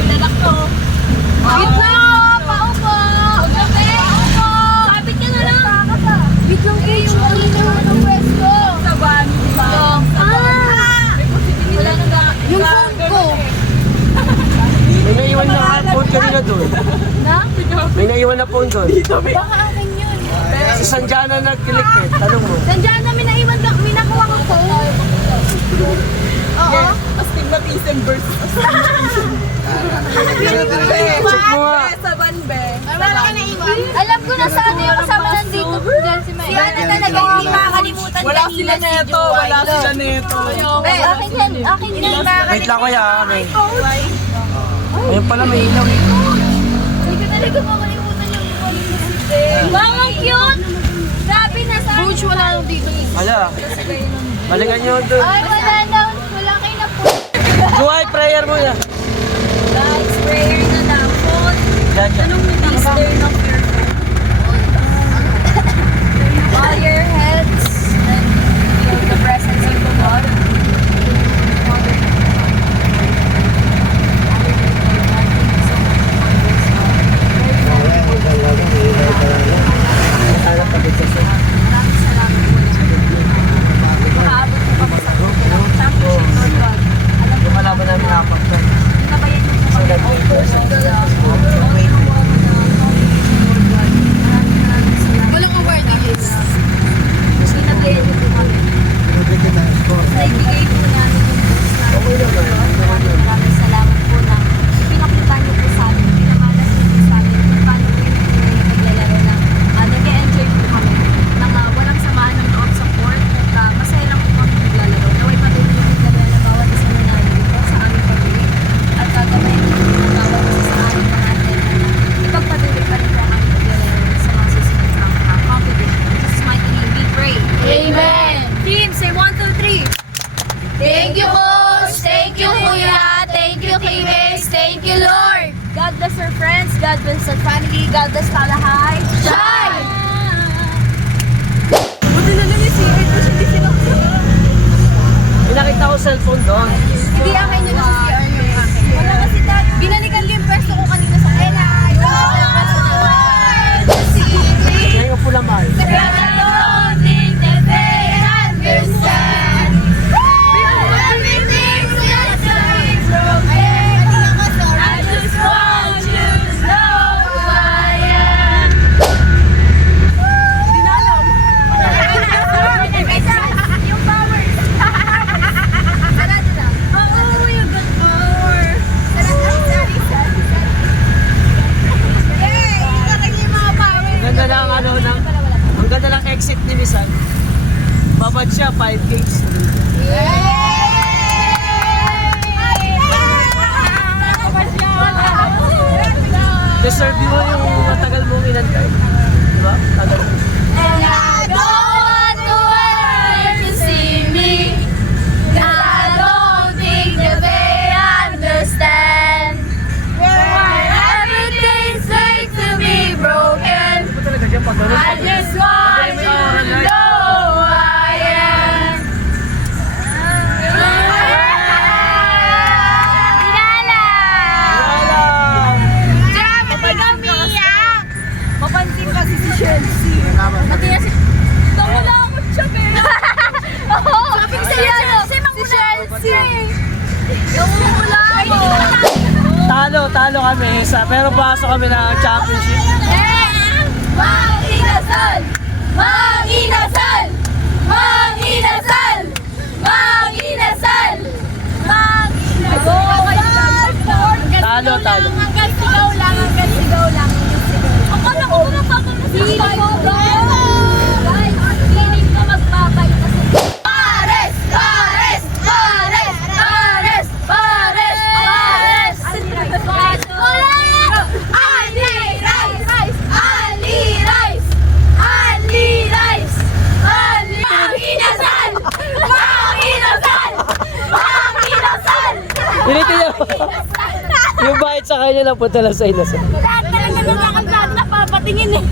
Pinalak ko. Wait na! Paupo! Gabi! Paupo! Sabit ka na lang! Wait lang kayo! Yung kanina ng pwesto! Sa van, diba? Wala na na. Yung phone ko! May naiwan na phone kanina doon. Na? May naiwan na phone doon. Baka akin yun. Si Sanjana nag-click eh. Tanong mo. Nandiyan na minaiwan ka, minakuha ko phone. Oo. Astigmatism versus Check mo nga. sa van, be. Wala ka naiwan. Alam ko na sa ano yung kasama nandito. Si Ana talaga hindi makakalimutan Wala sila neto, wala sila neto. Akin yan makakalimutan. Wait lang kuya. Ayun pala may ilaw eh. Hindi ko talaga makalimutan yung wow, ang cute! Grabe na sa Butch, wala lang dito. Wala. Balikan nyo doon. Ay, wala na. Wala kayo na po. Juhay, prayer mo na. Guys, prayer na lang po. Diyan, diyan. Anong minister ng your bow your heads and feel the presence of the Lord. Maraming salamat po. Makaabot po kami sa championship, Lord God. Alam Yung kalaban namin apat na. na ba yan yung mga walang awareness. Sinablayan niyo po kami. Naibigay po namin yung books namin. Maraming salamat po na pinakita niyo po sa amin. Pinamalas niyo po sa amin. Kung paano po yung naglalaro na nag-e-enjoy po kami. Nang walang samaan ng loob sa court. At masaya lang po kami naglalaro. Naway patuloy yung naglalaro na bawat isa na namin dito sa aming pag-uwi. At gagawin po ng bawat isa sa amin ng atin na ipagpatuloy pa rin po ang aming naglalaro sa mga susunod na competition. In Jesus' mighty name we pray. Amen! Team, say 1, 2, 3! Thank you, Coach! Thank you, Kuya! Thank you, Kiwis! Thank you, Lord! God bless our friends, God bless our family, God bless Talahay! Shine! Buti na lang yung sirit kasi hindi sinaksak. May nakita ko cellphone doon. Hindi akin yun sa CR yung akin. Wala kasi tayo. Binalikan ko yung pwesto ko kanina sa Ella. Ngayon po naman. Ang ganda lang ano ng ang ganda lang exit ni Nissan. Babad siya 5 games. Deserve mo yung matagal mong inantay. Di ba? Tagal mo. And I don't want the world to see me. I don't think that they understand. Why everything's like to be broken. Ano ba talaga dyan pag gano'n? I just want you to know who I am. Kilala! Wala! Grabe, di kami iyak! Mapansin kasi si Chelsea. Pati na si... Nakulangot siya, pero... Oo! Sabi ko sa'yo, si Chelsea! Nakulangot! Talo kami pero pasok kami ng championship. Mang inasal! Mang inasal! Mang inasal! Mang inasal! Mang inasal! Talo. Hanggang sigaw lang, hanggang sigaw lang. Akala ko ba magpapamasigaw? Guys, feeling ko magbabay na sa... Pares! Pares! Pares! Pares! Pares! Pares! Ali Rice! Ali Rice! Ali Rice! Ali! Mang inasal! Mang inasal! Mang inasal! Piniti niya. Yung bayad sa kanya lang punta lang sa inasal. Lahat talaga nung nakaglahat napapatingin eh.